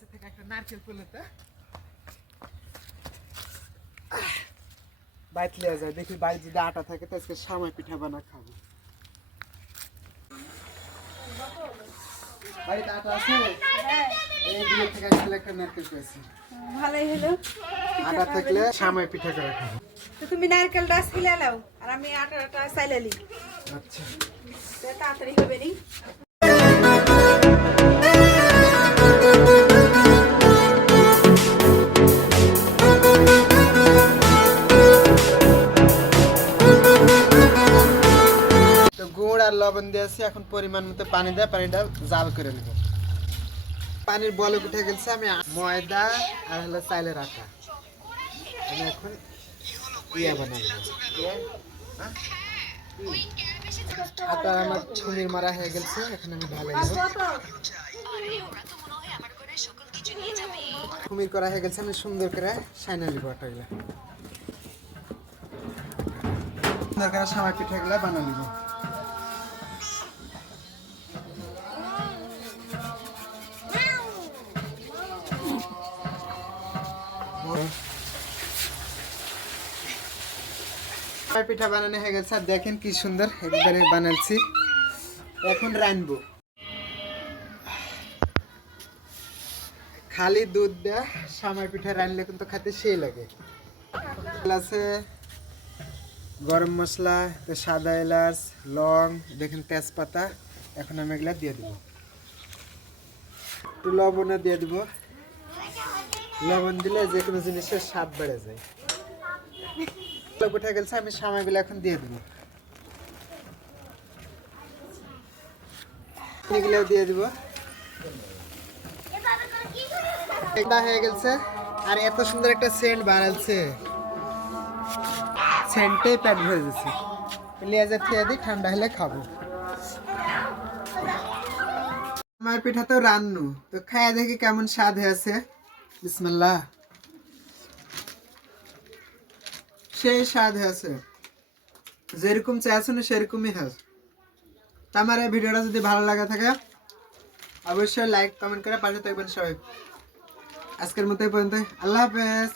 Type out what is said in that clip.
গাছে থেকে একটা নারকেল পেলেতে বাইট লিয়া যায়, দেখি বাড়ি যদি আটা থাকে তো আজকে সামাই পিঠা বানা খাবো। বাড়িতে আটা আছে? এই দুই থেকে আসলে একটা নারকেল পেয়েছি। ভালোই হলো। আটা থাকলে সামাই পিঠা করে খাবো। তো তুমি নারকেলটা ছিলে নাও আর আমি আটাটা চাইলে নিই। আচ্ছা, তাড়াতাড়ি হবে নি। তো গুড় আর লবণ দিয়েছি, এখন পরিমাণ মতো পানি দিয়ে পানিটা জাল করে নেব। পানির বলক উঠে গেছে, আমি ময়দা আর হলো চাইলের আটা আমি এখন ইয়া বানাবো। আটা আমার ছুনির মারা হয়ে গেছে, এখন আমি ঢালে নেব। ছুমির করা হয়ে গেছে, আমি সুন্দর করে সাইনা নিব আটাগুলা। সুন্দর করে সামাই পিঠাগুলা বানা নিব। পিঠা বানানো হয়ে গেছে, আর দেখেন কি সুন্দর একবারে বানাচ্ছি। এখন রানবো। খালি দুধ দেয়া সামাই পিঠা রানলে কিন্তু খেতে সেই লাগে। আছে গরম মশলা, সাদা এলাচ, লং, দেখেন তেজপাতা। এখন আমি এগুলা দিয়ে দিব। একটু লবণও দিয়ে দিব। লবণ দিলে যে কোনো জিনিসের স্বাদ বেড়ে যায়। উঠে গেছে, আমি সামাইগুলো এখন দিয়ে দিব। এগুলো দিয়ে দিব। এটা হয়ে গেছে, আর এত সুন্দর একটা সেন্ট বাড়াচ্ছে, সেন্টে পেট ভরে যাচ্ছে। লিয়াজে খেয়ে দিই, ঠান্ডা হলে খাবো। আমার পিঠা তো রান্নু, তো খাইয়া দেখি কেমন স্বাদ হয়েছে। বিসমিল্লাহ। সেই স্বাদ হয়েছে, যেরকম চাইছো না সেরকমই হয়েছে। আমার এই ভিডিওটা যদি ভালো লাগে থাকে অবশ্যই লাইক কমেন্ট করে পাশে থাকবেন সবাই। আজকের মতো এই পর্যন্ত, আল্লাহ হাফেজ।